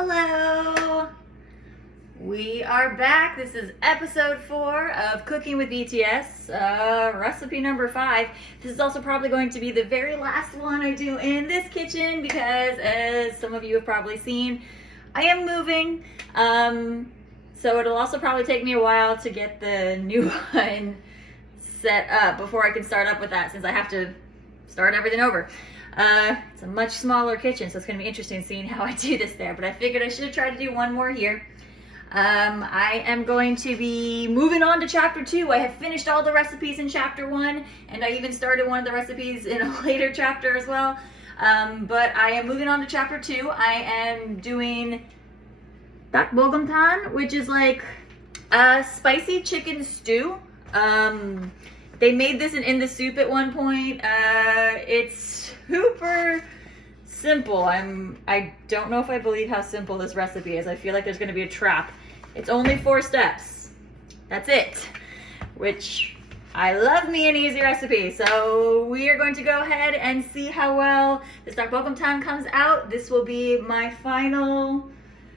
Hello! We are back. This is episode 4 of Cooking with BTS, recipe number 5. This is also probably going to be the very last one I do in this kitchen because, as some of you have probably seen, I am moving. So it'll also probably take me a while to get the new one set up before I can start up with that, since I have to start everything over. It's a much smaller kitchen, so it's going to be interesting seeing how I do this there, but I figured I should try to do one more here. I am going to be moving on to chapter 2. I have finished all the recipes in chapter 1, and I even started one of the recipes in a later chapter as well. But I am moving on to chapter 2. I am doing 닭볶음탕, which is like a spicy chicken stew. They made this in the soup at one point. It's super simple. I don't know if I believe how simple this recipe is. I feel like there's going to be a trap. It's only 4 steps. That's it. Which, I love me an easy recipe. So we are going to go ahead and see how well this 닭볶음탕 comes out. This will be my final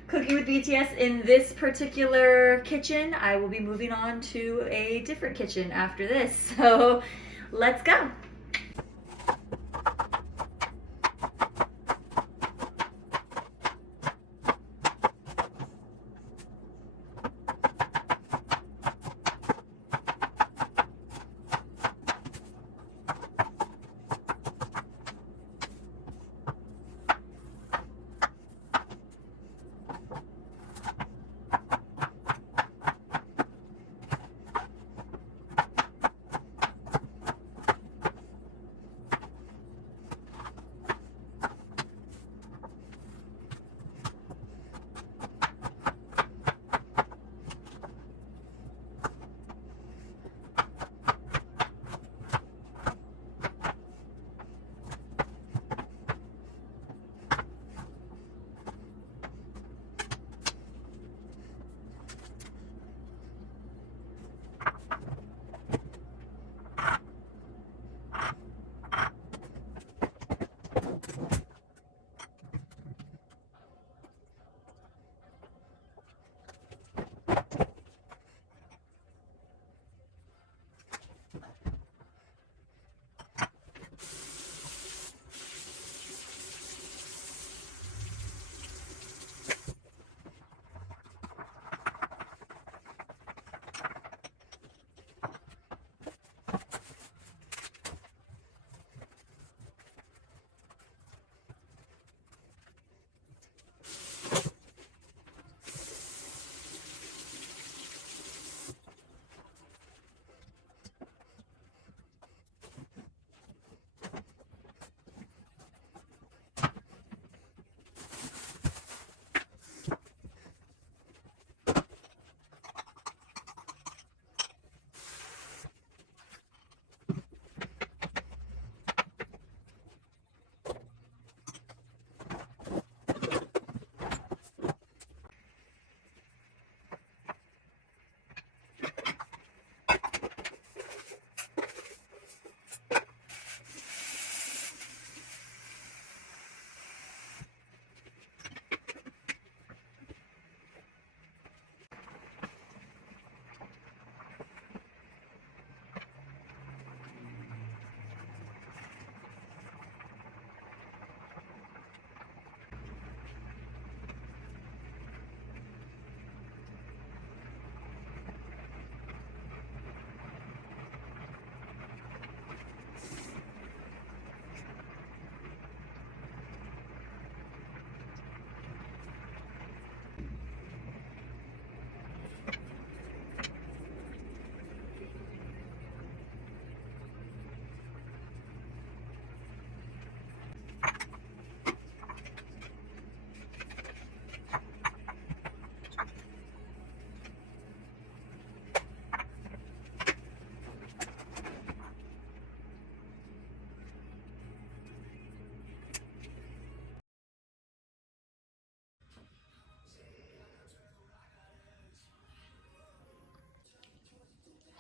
Cooking with BTS in this particular kitchen. I will be moving on to a different kitchen after this. So let's go.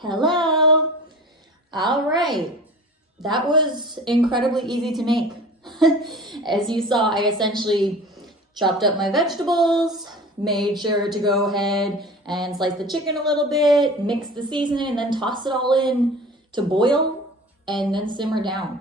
Hello. All right. That was incredibly easy to make. As you saw, I essentially chopped up my vegetables, made sure to go ahead and slice the chicken a little bit, mix the seasoning, and then toss it all in to boil and then simmer down.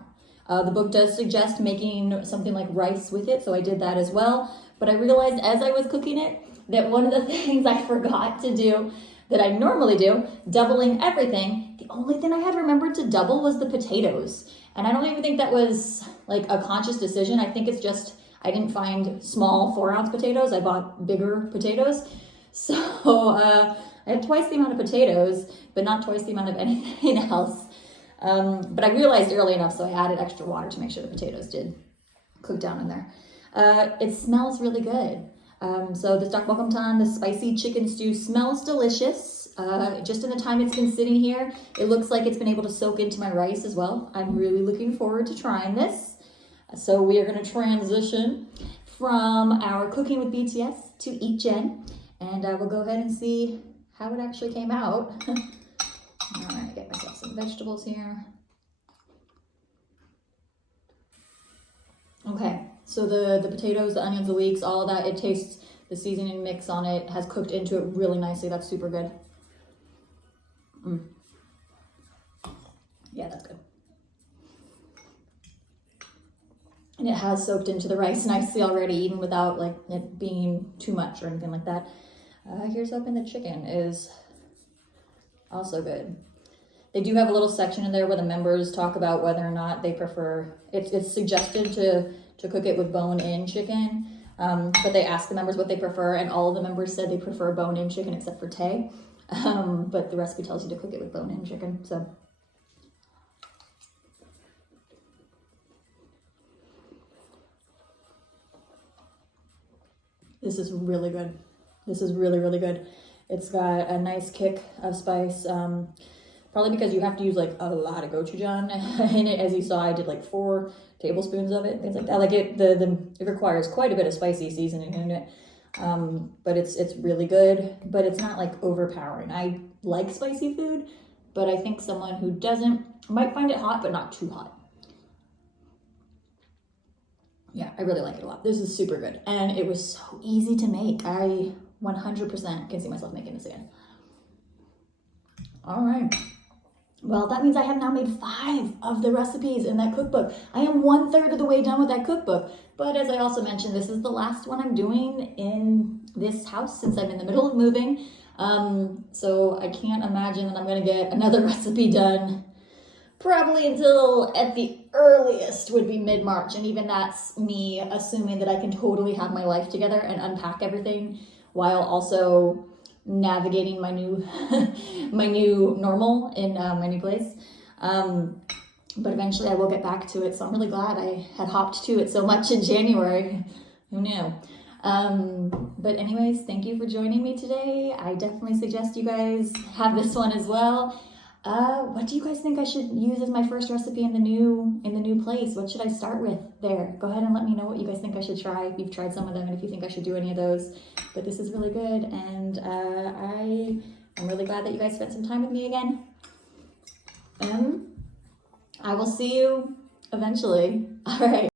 The book does suggest making something like rice with it, so I did that as well. But I realized as I was cooking it that one of the things I forgot to do that I normally do, doubling everything, the only thing I had remembered to double was the potatoes. And I don't even think that was like a conscious decision. I think it's just I didn't find small 4-ounce potatoes. I bought bigger potatoes. So I had twice the amount of potatoes, but not twice the amount of anything else. But I realized early enough, so I added extra water to make sure the potatoes did cook down in there. It smells really good. So this 닭볶음탕, the spicy chicken stew, smells delicious. Just in the time it's been sitting here, it looks like it's been able to soak into my rice as well. I'm really looking forward to trying this. So we are going to transition from our cooking with BTS to EatJen, and we'll go ahead and see how it actually came out. All right, get myself some vegetables here. Okay, so the potatoes, the onions, the leeks, all of that, it tastes, the seasoning mix on it has cooked into it really nicely. That's super good. Yeah, that's good. And it has soaked into the rice nicely already, even without like it being too much or anything like that. Here's hoping the chicken is also good. They do have a little section in there where the members talk about whether or not they prefer, it's suggested to cook it with bone-in chicken, but they ask the members what they prefer, and all of the members said they prefer bone-in chicken except for Tay. But the recipe tells you to cook it with bone-in chicken, so. This is really good. This is really, really good. It's got a nice kick of spice. Probably because you have to use like a lot of gochujang in it. As you saw, I did like 4 tablespoons of it, things like that. Like it requires quite a bit of spicy seasoning in it. But it's really good, but it's not like overpowering. I like spicy food, but I think someone who doesn't might find it hot, but not too hot. Yeah, I really like it a lot. This is super good. And it was so easy to make. I 100% can see myself making this again. All right. Well, that means I have now made 5 of the recipes in that cookbook. I am 1/3 of the way done with that cookbook. But as I also mentioned, this is the last one I'm doing in this house since I'm in the middle of moving. So I can't imagine that I'm going to get another recipe done probably until at the earliest would be mid-March. And even that's me assuming that I can totally have my life together and unpack everything while also navigating my new my new normal in my new place. But eventually I will get back to it. So I'm really glad I had hopped to it so much in January. Who knew? But anyways, thank you for joining me today. I definitely suggest you guys have this one as well. What do you guys think I should use as my first recipe in the new place? What should I start with there? Go ahead and let me know what you guys think I should try, if you've tried some of them, and if you think I should do any of those. But this is really good, and I'm really glad that you guys spent some time with me again. I will see you eventually. All right.